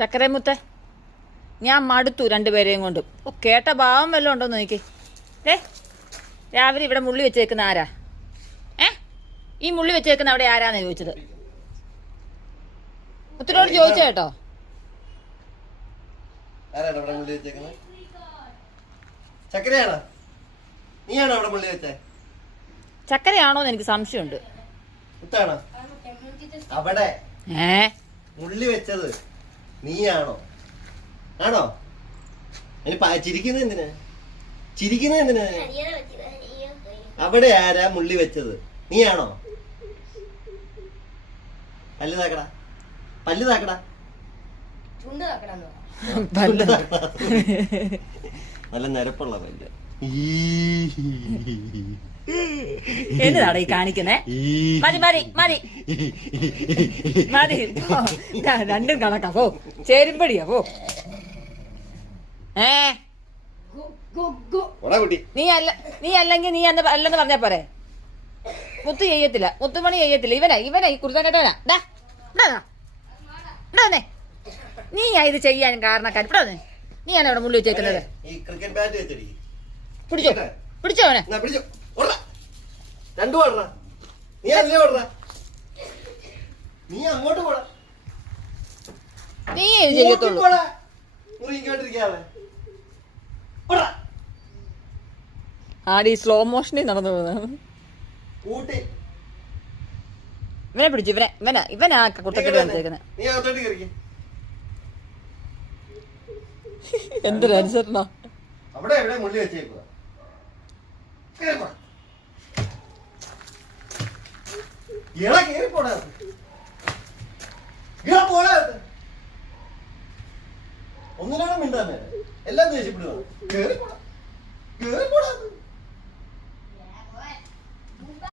ചക്കരമുത്ത ഞാൻ മടുത്തു രണ്ടുപേരെയും കൊണ്ടും. ഓ കേട്ട ഭാവം വല്ലതും ഉണ്ടോ നോക്കി. ഏ രാവിലെ ഇവിടെ മുള്ളി വെച്ചേക്കുന്ന ആരാ? ഏ? ഈ മുള്ളി വെച്ചേക്കുന്ന അവിടെ ആരാന്ന് ചോദിച്ചത്? മുത്തിനോട് ചോദിച്ചോ കേട്ടോ. ചക്കരയാണോ? എനിക്ക് സംശയമുണ്ട്. അവിടെ. ഏ? മുള്ളി വെച്ചത്. നീയാണോ? ആണോ? ഇനി ചിരിക്കുന്നത് എന്തിനാ? ചിരിക്കുന്നത് എന്തിനാ? അവിടെ ആരാ മുള്ളി വെച്ചത്? നീയാണോ? പല്ല് താക്കടാ. പല്ല് താക്കടാ. നല്ല നിരപ്പുള്ള പല്ല്. എന്നതാടാ ഈ കാണിക്കുന്നേ? മതി മതി മതി. മതി. രണ്ടും കണക്കാ. പോ. ചേരുമ്പടിയാ പോ. ഏ? ഗു, ഗു, ഗു. ഓടാ കുട്ടി. നീ അല്ല നീ അല്ലെങ്കിൽ നീ അന്ന് അല്ലെന്ന് പറഞ്ഞാ പോരെ? മുത്തു ചെയ്യത്തില്ല. മുത്തുമണി ചെയ്യത്തില്ല. ഇവനാ ഇവനാ ഈ കുരുത്തം കേട്ടവനാ. ഡാ നീ ഇത് ചെയ്യാൻ കാരണക്കാരൻ ഇവിടെ വന്നേ. നീയാണ് ഇവിടെ മുള്ളി വെച്ചേക്കുന്നത്. പിടിച്ചോ. പിടിച്ചോ അവനെ. പിടിച്ചോ. രണ്ടു ഓടറാ നീ അതിലേ ഓടറാ നീ അങ്ങോട്ട് പോടാ. നീ ചെയ്യത്തുള്ളൂ ആടി സ്ലോ മോഷനിൽ നടന്നു ഇവനെ പിടിച്ചു ഇവനെ ഇവനാ ഇവനാ കുട്ടക്കെട്ട് കാണിച്ചേക്കുന്നത് എന്തൊരു അനുസരണോ. അവിടെ എവിടെ മുള്ളി വെച്ചേക്കുക ഇള കേറി പോടാ ഇള പോടാ ഒന്നിനാണ് മിണ്ടാൻ മേലെ എല്ലാം ദേഷ്യപ്പെടുക കേറി പോടാ കേറി പോടാ